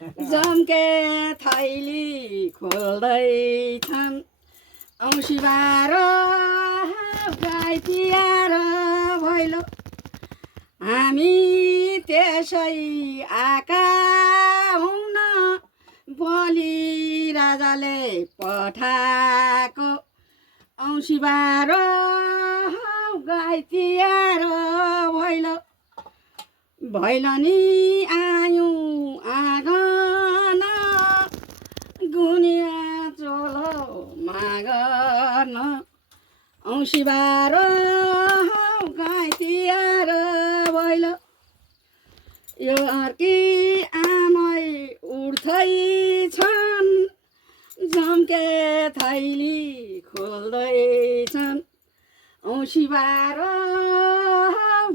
जम्के थैली खोल्दैछन् औँसी बाह्र गाई तिहार भैलो हामी त्यसै आका हुन बलि राजाले पठाएको औँसी बाह्र गाई तिहार भैलो भैलनी आयौँ आँगन गुनिया चोलो मागन औँसी बाह्र गाई तिहार भैलो यो अर्की आमै उठ्दैछन् जम्के थैली खोल्दैछन् औँसी बाह्र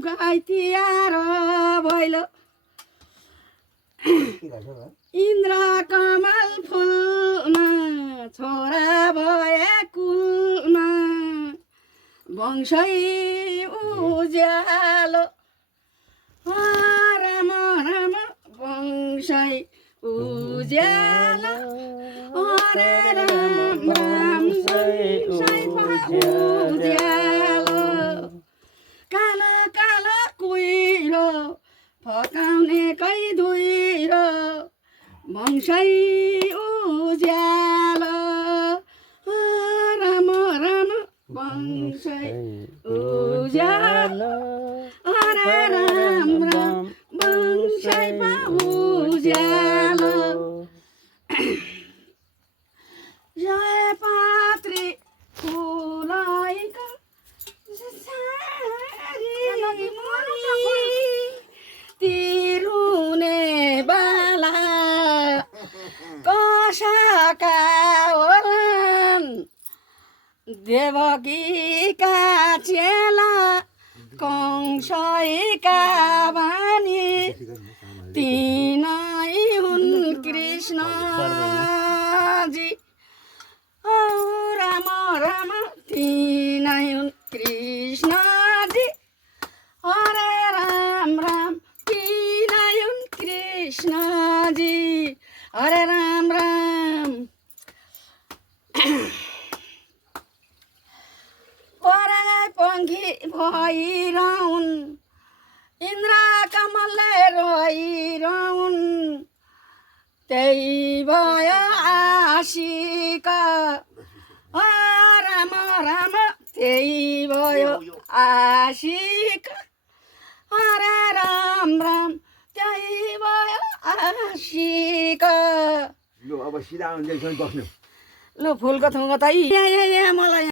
गाई तिहार भैलो इन्द्र कमल फुलमा छोरा भए कुलमा वंशै उज्यालो राम राम वंशै उज्यालो हरे राम राम वंशै उज्यालो काला काला कुहिरो फकाउने कै धुइरो वंशै उज्यालो राम राम वंशै उज्यालो हरे राम राम वंशै उज्यालो जय पात्री फुलाइका तिरुने बाला कसाका होलान् देवकीका चेला कंसैका बानी तिनै हुन् कृष्णजी औ राम राम तिनै हुन् कृष्णजी हरे राम राम तिनै हुन् कृष्णजी हरे राम राम पराई पङ्खी भइरहन् इन्द्र कमलले रोइरहन् त्यही भयो आशिक राम राम त्यही भयो आशिक हरे राम राम त्यही भयो आशिक लु अब सिधा हुन्छ बस्नु लु फुलको थुङ्गो त यहाँ मलाई